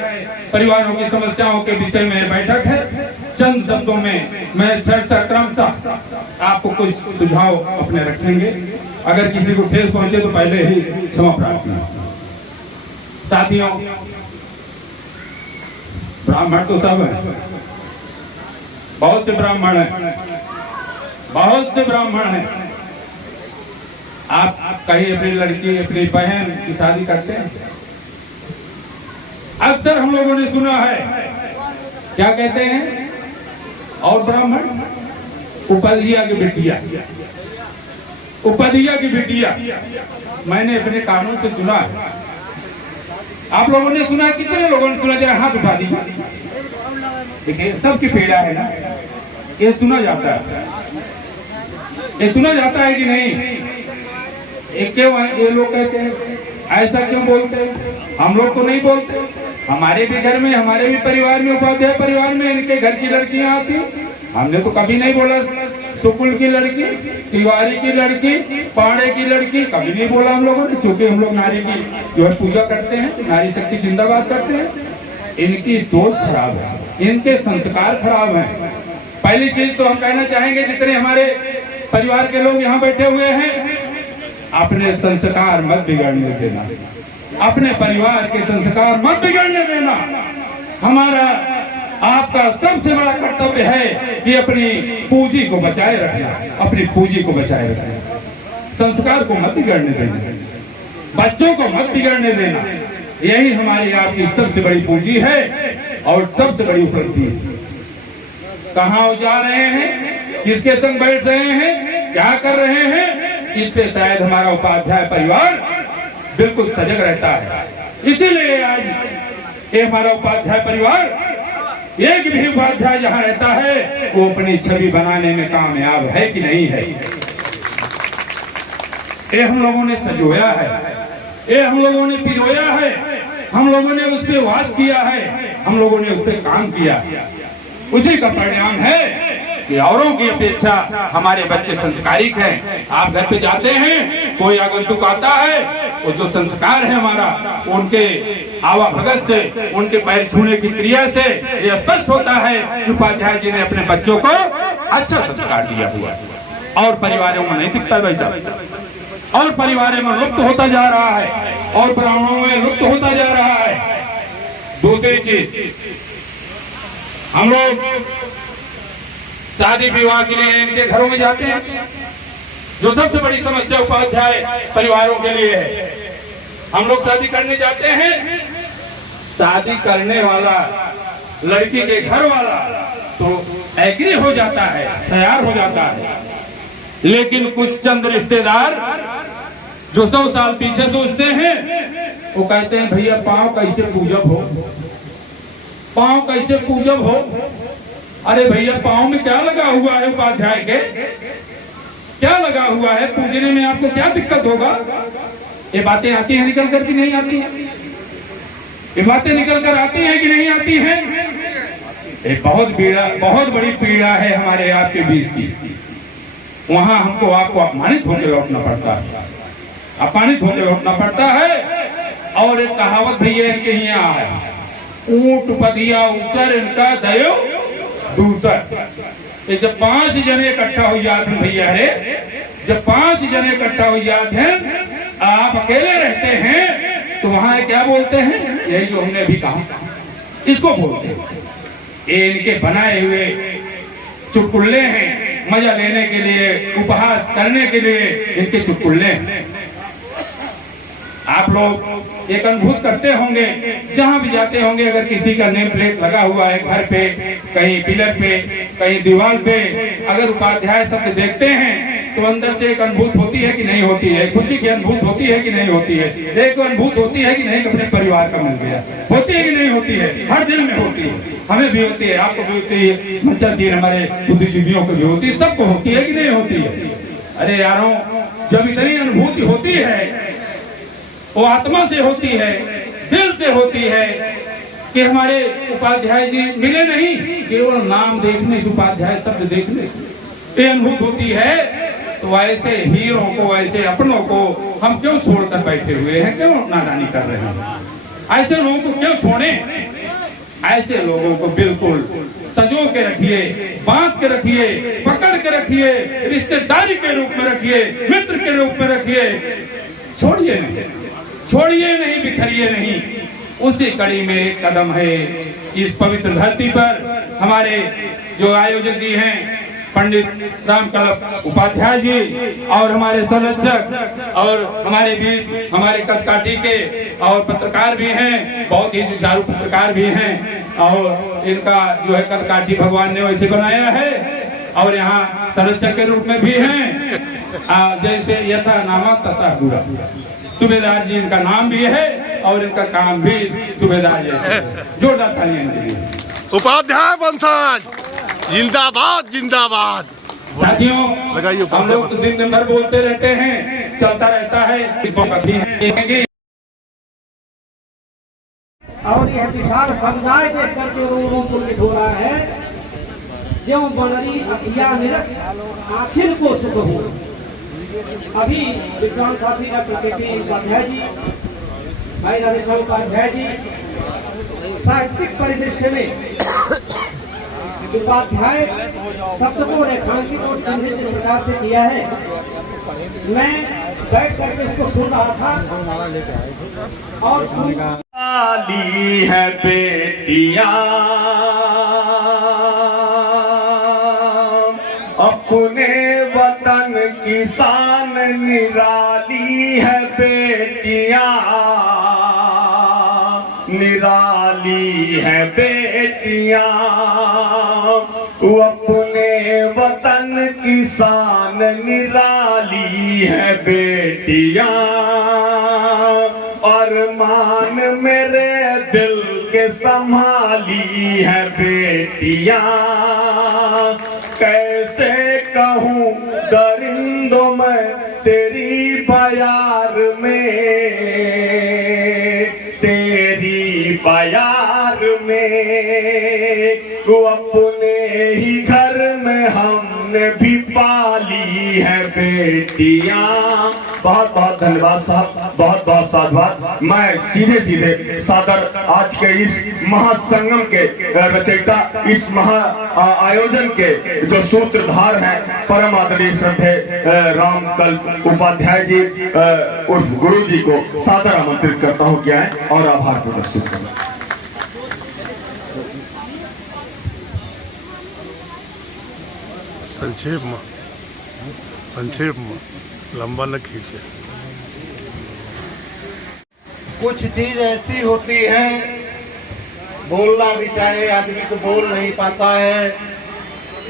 परिवारों की समस्याओं के विषय में बैठक है। चंद शब्दों में मैं क्रमशः आपको कुछ सुझाव अपने रखेंगे। अगर किसी को ठेस पहुंचे तो पहले ही क्षमा प्रार्थना। साथियों, ब्राह्मण तो सब है, बहुत से ब्राह्मण हैं, बहुत से ब्राह्मण हैं। आप कहीं अपनी लड़की, अपनी बहन की शादी करते हैं, अक्सर हम लोगों ने सुना है, क्या कहते हैं? और ब्राह्मण उपधिया की बिटिया, उपधिया की बिटिया। मैंने अपने कानों से सुना है। आप लोगों ने सुना? कितने लोगों ने सुना? जरा हाथ उठा दीजिए। देखिए, सबकी पीड़ा है ना, ये सुना जाता है, ये सुना जाता है कि नहीं? ये क्यों है? ये लोग कहते हैं, ऐसा क्यों बोलते हैं? हम लोग तो नहीं बोलते। हमारे भी घर में, हमारे भी परिवार में, उपाध्याय परिवार में इनके घर की लड़कियां आती। हमने तो कभी नहीं बोला शुक्ल की लड़की, तिवारी की लड़की, पांडे की लड़की, कभी नहीं बोला हम लोगों ने। क्योंकि हम लोग नारी की जो है पूजा करते हैं, नारी शक्ति जिंदाबाद करते हैं। इनकी सोच खराब है, इनके संस्कार खराब हैं। पहली चीज तो हम कहना चाहेंगे, जितने हमारे परिवार के लोग यहाँ बैठे हुए हैं, अपने संस्कार मत बिगड़ने देना, अपने परिवार के संस्कार मत बिगड़ने देना। हमारा आपका सबसे बड़ा कर्तव्य है कि अपनी पूंजी को बचाए रखना, अपनी पूंजी को बचाए रखना। संस्कार को मत बिगड़ने देना, बच्चों को मत बिगड़ने देना। यही हमारी आपकी सबसे बड़ी पूंजी है और सबसे बड़ी उपलब्धि है। कहाँ जा रहे हैं, किसके संग बैठ रहे हैं, क्या कर रहे हैं, इस पे शायद हमारा उपाध्याय परिवार बिल्कुल सजग रहता है। इसीलिए आज ये हमारा उपाध्याय परिवार, एक भी उपाध्याय जहाँ रहता है वो अपनी छवि बनाने में कामयाब है कि नहीं है। ये हम लोगों ने सजोया है, ये हम लोगों ने पिरोया है, हम लोगों ने उस पर वाच किया है, हम लोगों ने उस पर काम किया। उसी का परिणाम है कि औरों की अपेक्षा हमारे बच्चे संस्कारिक हैं। आप घर पे जाते हैं, कोई आगंतुक आता है, वो जो संस्कार है हमारा, उनके आवा भगत से, उनके पैर छूने की क्रिया से ये स्पष्ट होता है कि उपाध्याय जी ने अपने बच्चों को अच्छा संस्कार दिया हुआ है। और परिवारों में नहीं दिखता वैसा, और परिवारों में लुप्त होता जा रहा है, और ब्राह्मणों में लुप्त होता जा रहा है। दूसरी चीज, हम लोग शादी विवाह के लिए इनके घरों में जाते हैं, जो सबसे बड़ी समस्या उपाध्याय परिवारों के लिए है। हम लोग शादी करने जाते हैं, शादी करने वाला, लड़की के घर वाला तो एग्री हो जाता है, तैयार हो जाता है, लेकिन कुछ चंद रिश्तेदार जो 100 साल पीछे सोचते हैं, वो कहते हैं भैया पांव कैसे पूजब हो, पांव कैसे पूजब हो। अरे भैया, पांव में क्या लगा हुआ है उपाध्याय के, क्या लगा हुआ है, पूजने में आपको क्या दिक्कत होगा? ये बातें आती हैं निकल कर कि नहीं आती हैं? ये बातें निकल कर आती हैं कि नहीं आती हैं? एक बहुत बड़ी पीड़ा है हमारे आपके बीच की। वहां हमको आपको अपमानित होकर लौटना पड़ता है, अपमानित होकर लौटना पड़ता है। और एक कहावत भैया इनके यहाँ है, ऊंट पदिया ऊपर इनका दयो दूसर। ये जब 5 जने इकट्ठा हो जाते हैं भैया रे, जब 5 जने इकट्ठा हो जाते हैं, आप अकेले रहते हैं, तो वहां क्या बोलते हैं? यही जो हमने अभी कहा, इसको बोलते हैं। ये इनके बनाए हुए चुटकुल्ले हैं, मजा लेने के लिए, उपहास करने के लिए इनके चुटकुल्ले हैं। आप लोग एक अनुभूत करते होंगे, जहां भी जाते होंगे, अगर किसी का नेम प्लेट लगा हुआ है घर पे, कहीं पिलर पे, कहीं दीवार पे, अगर उपाध्याय शब्द देखते हैं तो अंदर से एक अनुभूत होती है कि नहीं होती है, खुशी की अनुभूत होती है कि नहीं होती है, एक अनुभूत होती है कि नहीं अपने परिवार का मिल गया, होती है कि नहीं होती है, हर दिल में होती है, हमें भी होती है, आपको भी होती है, मंचा जी हमारे बुद्धिजीवियों को भी होती है, सबको होती है कि नहीं होती है। अरे यारों, जब इतनी अनुभूति होती है वो आत्मा से होती है, दिल से होती है कि हमारे उपाध्याय जी मिले नहीं, केवल नाम देखने से, उपाध्याय शब्द देखने से ये अनुभूत होती है, तो ऐसे हीरो को, ऐसे अपनों को हम क्यों छोड़कर बैठे हुए हैं, क्यों नादानी कर रहे हैं? ऐसे लोगों को क्यों छोड़ें? ऐसे लोगों को बिल्कुल सजो के रखिए, बांध के रखिए, पकड़ के रखिए, रिश्तेदारी के रूप में रखिए, मित्र के रूप में रखिए, छोड़िए नहीं, छोड़िए नहीं, बिखरिए नहीं। उसी कड़ी में एक कदम है, इस पवित्र धरती पर हमारे जो आयोजक जी हैं, पंडित रामकल्प उपाध्याय जी और हमारे संरक्षक और हमारे बीच हमारे कदकाठी के और पत्रकार भी हैं, बहुत ही सुचारू पत्रकार भी हैं, और इनका जो है कदकाठी भगवान ने वैसे बनाया है, और यहाँ संरक्षक के रूप में भी हैं, जैसे यथा नामा तथा गुरा। सूबेदार जी इनका नाम भी है और इनका काम भी सूबेदार जैसे। जोरदार तालियां दीजिए। उपाध्याय वंशज जिंदाबाद जिंदाबाद। साथियों, हम लोग तो दिन भर बोलते रहते हैं, चलता रहता है, और यह विशाल समुदाय देख करके रोमांचित हो रहा है, जो बनरी अखिया निरख आखिर को सुख हो। अभी विद्वान साथी डॉक्टर के उपाध्याय जी, भाई रामेश्वर उपाध्याय जी साहित्यिक परिदृश्य में उपाध्याय शब्द को रेखांकित और चिन्हित जिस प्रकार से किया है, मैं बैठ करके इसको सुन रहा था और ली है बेटियां अपने वतन की शान निराली है बेटियां, निराली है बेटियां, वो अपने वतन की शान निराली है बेटियां, और मान मेरे दिल के संभाली है बेटियां, कैसे कहूँ दरिंदों में तेरी बयार में, तेरी बयार में, वो अपने ही घर में हमने भी पाली है बेटियां। बहुत बहुत धन्यवाद साहब, बहुत बहुत साधुवाद। मैं सीधे सीधे सादर आज के इस महासंगम के रचयिता, इस महा आयोजन के जो सूत्रधार हैं, परम आदरणीय श्रद्धेय रामकल्प उपाध्याय जी उर्फ गुरु जी को सादर आमंत्रित करता हूँ क्या है और आभार प्रदर्शित करता हूँ। संक्षेप में लंबा न खींचे। कुछ चीज ऐसी होती है, बोलना भी चाहे आदमी तो बोल नहीं पाता है,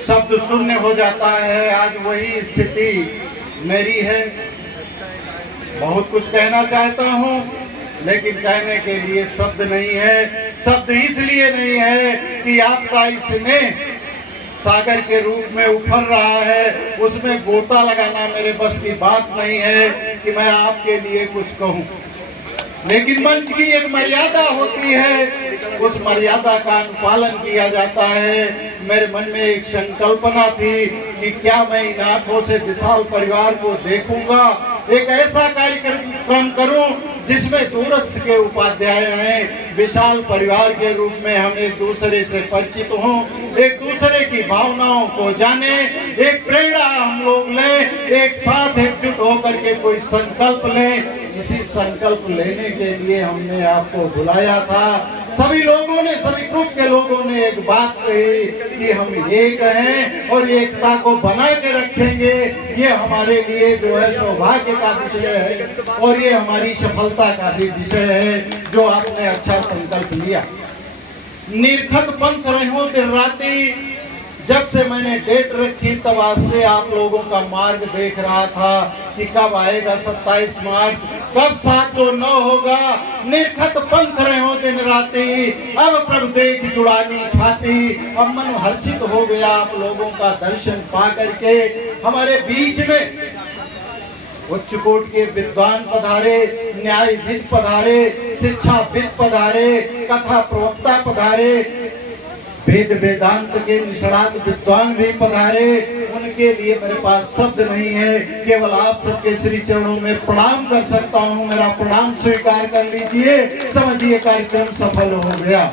शब्द शून्य हो जाता है। आज वही स्थिति मेरी है। बहुत कुछ कहना चाहता हूँ, लेकिन कहने के लिए शब्द नहीं है। शब्द इसलिए नहीं है कि आपका स्नेह सागर के रूप में उफर रहा है, उसमें गोता लगाना मेरे बस की बात नहीं है कि मैं आपके लिए कुछ कहूँ। लेकिन मंच की एक मर्यादा होती है, उस मर्यादा का अनुपालन किया जाता है। मेरे मन में एक संकल्पना थी कि क्या मैं इन आंखों से विशाल परिवार को देखूंगा, एक ऐसा कार्यक्रम करूं जिसमें दूरस्थ के उपाध्याय हैं, विशाल परिवार के रूप में हम एक दूसरे से परिचित हों, एक दूसरे की भावनाओं को जाने, एक प्रेरणा हम लोग लें, एक साथ एकजुट होकर के कोई संकल्प लें। इसी संकल्प लेने के लिए हमने आपको बुलाया था। सभी लोगों ने, सभी ग्रुप के लोगों ने एक बात कही कि हम एक हैं और एकता को बना के रखेंगे। ये हमारे लिए जो है सौभाग्य का विषय है और ये हमारी सफलता का भी विषय है जो आपने अच्छा संकल्प लिया। निरखत पंथ रहो दिन राती, जब से मैंने डेट रखी तब आज से आप लोगों का मार्ग देख रहा था कि कब आएगा 27 मार्च, कब 7-9 होगा। निरखत पंथ रहो दिन राती, अब प्रभु देख जुड़ानी छाती। अब मन हर्षित हो गया आप लोगों का दर्शन पा करके। हमारे बीच में उच्च कोट के विद्वान पधारे, न्यायविद पधारे, शिक्षाविद पधारे, कथा प्रवक्ता पधारे, वेद वेदांत के निष्णात विद्वान भी पधारे। उनके लिए मेरे पास शब्द नहीं है, केवल आप सबके श्री चरणों में प्रणाम कर सकता हूँ। मेरा प्रणाम स्वीकार कर लीजिए, समझिए कार्यक्रम सफल हो गया।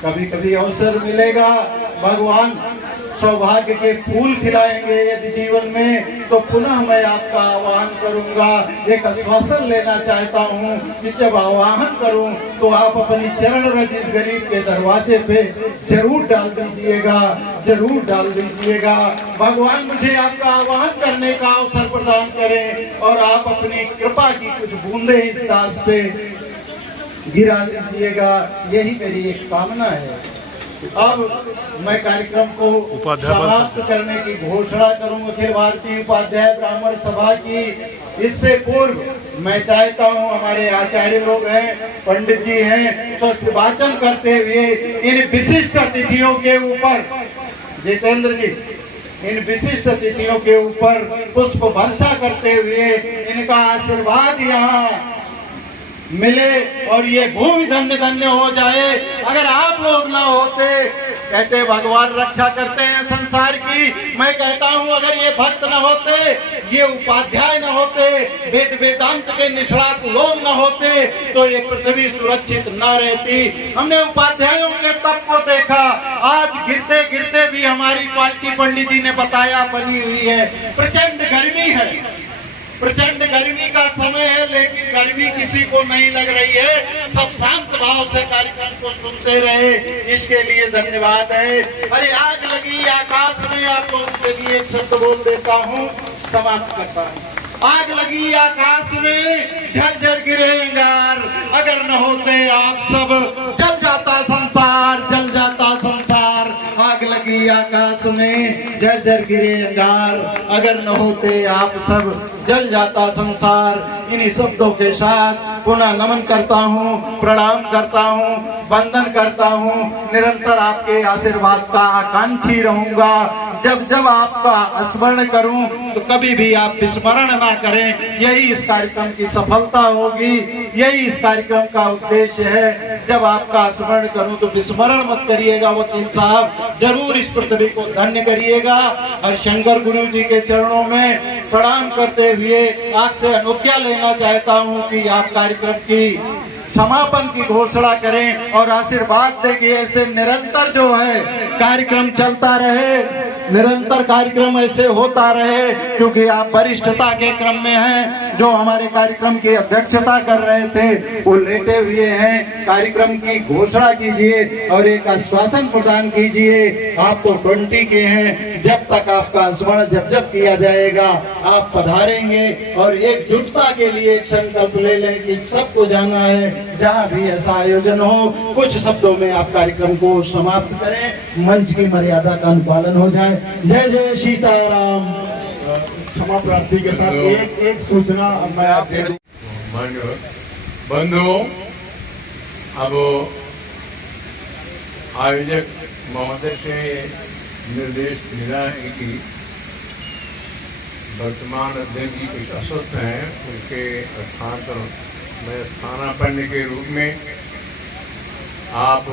कभी कभी अवसर मिलेगा, भगवान सौभाग्य के फूल खिलाएंगे यदि जीवन में, तो पुनः मैं आपका आह्वान करूंगा। एक आश्वासन लेना चाहता हूं कि जब आह्वान करूं तो आप अपनी चरण रज इस गरीब के दरवाजे पे जरूर डाल दीजिएगा, जरूर डाल दीजिएगा। भगवान मुझे आपका आह्वान करने का अवसर प्रदान करें और आप अपनी कृपा की कुछ बूंदे इस दास पे गिरा दीजिएगा, यही मेरी एक कामना है। अब मैं कार्यक्रम को समाप्त करने की घोषणा करूं अखिल भारतीय उपाध्याय ब्राह्मण सभा की। इससे पूर्व मैं चाहता हूं हमारे आचार्य लोग हैं, पंडित जी हैं, तो वाचन करते हुए इन विशिष्ट अतिथियों के ऊपर, जितेंद्र जी, इन विशिष्ट अतिथियों के ऊपर पुष्प वर्षा करते हुए इनका आशीर्वाद यहाँ मिले और ये भूमि धन्य धन्य हो जाए। अगर आप लोग ना होते, कहते भगवान रक्षा करते हैं संसार की, मैं कहता हूं अगर ये भक्त न होते, ये उपाध्याय न होते, वेद वेदांत के निष्णात लोग न होते, तो ये पृथ्वी सुरक्षित न रहती। हमने उपाध्यायों के तप को देखा, आज गिरते गिरते भी हमारी क्वालिटी पंडित जी ने बताया बनी हुई है। प्रचंड गर्मी है, प्रचंड गर्मी का समय है, लेकिन गर्मी किसी को नहीं लग रही है। सब शांत भाव से कार्यक्रम को सुनते रहे, इसके लिए धन्यवाद है। अरे आग लगी आकाश में, आप लोगों के लिए एक शब्द बोल देता हूँ, समाप्त करता हूँ। आग लगी आकाश में, झरझर गिरे अंगार, अगर न होते आप सब जल जाता संसार, जल जाता संसार। आग लगी आकाश में, झरझर गिरे अंगार, अगर न होते आप सब जल जाता संसार। इन्हीं शब्दों के साथ पुनः नमन करता हूँ, प्रणाम करता हूँ, वंदन करता हूँ। निरंतर आपके आशीर्वाद का आकांक्षी रहूंगा। जब जब आपका स्मरण करूं तो कभी भी आप विस्मरण ना करें, यही इस कार्यक्रम की सफलता होगी, यही इस कार्यक्रम का उद्देश्य है। जब आपका स्मरण करूं तो विस्मरण मत करिएगा वकील साहब, जरूर इस पृथ्वी को धन्य करिएगा। और शंकर गुरु जी के चरणों में प्रणाम करते हुए आपसे अनुज्ञा लेना चाहता हूं कि आप कार्यक्रम की समापन की घोषणा करें और आशीर्वाद दें कि ऐसे निरंतर जो है कार्यक्रम चलता रहे, निरंतर कार्यक्रम ऐसे होता रहे, क्योंकि आप वरिष्ठता के क्रम में हैं। जो हमारे कार्यक्रम की अध्यक्षता कर रहे थे वो लेटे हुए हैं। कार्यक्रम की घोषणा कीजिए और एक आश्वासन प्रदान कीजिए। आप तो 20 के हैं, जब तक आपका स्मरण जब जब किया जाएगा आप पधारेंगे और एकजुटता के लिए एक संकल्प ले लें कि सबको जाना है। जहाँ भी ऐसा आयोजन हो, कुछ शब्दों में आप कार्यक्रम को समाप्त करें, मंच की मर्यादा का अनुपालन हो जाए। जय जय सीताराम। क्षमा प्रार्थी के साथ एक सूचना मैं आप दे दूं। बंधुओं, अब आयोजक महोदय से निर्देश मिला है कि वर्तमान अध्यक्ष जी कुछ अस्वस्थ हैं, उनके स्थान पर मैं स्थानापन्न के रूप में आप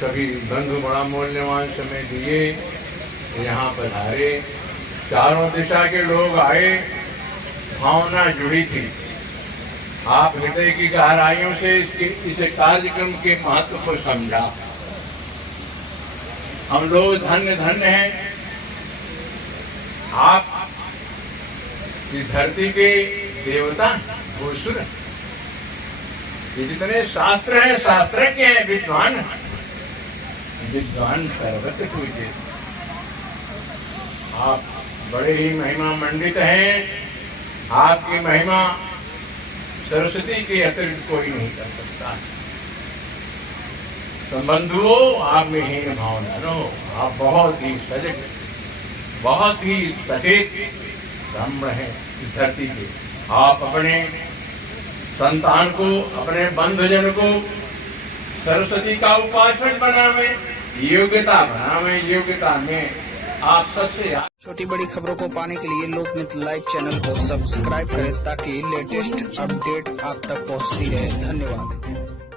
सभी बंधु बड़ा मूल्यवान समय दिए, यहाँ पधारे। चारों दिशा के लोग आए, भावना जुड़ी थी। आप हृदय की गहराइयों से इस कार्यक्रम के महत्व को समझा। हम लोग धन्य धन्य हैं। आप इस धरती के देवता भूसुर, ये जितने शास्त्र हैं शास्त्रज्ञ हैं, विद्वान विद्वान सर्वत्र पूज्य। आप बड़े ही महिमा मंडित हैं, आपकी महिमा सरस्वती के अतिरिक्त कोई नहीं कर सकता। संबंधुओं, आप में हीन भावना नो, आप बहुत ही सजग, बहुत ही सचेत ब्राह्मण हैं इस धरती के। आप अपने संतान को, अपने बंधुजन को सरस्वती का उपासक बनावे, योग्यता बनावे, योग्यता में आप सबसे। छोटी बड़ी खबरों को पाने के लिए लोकमित्र लाइव चैनल को सब्सक्राइब करें ताकि लेटेस्ट अपडेट आप तक पहुंचती रहे। धन्यवाद।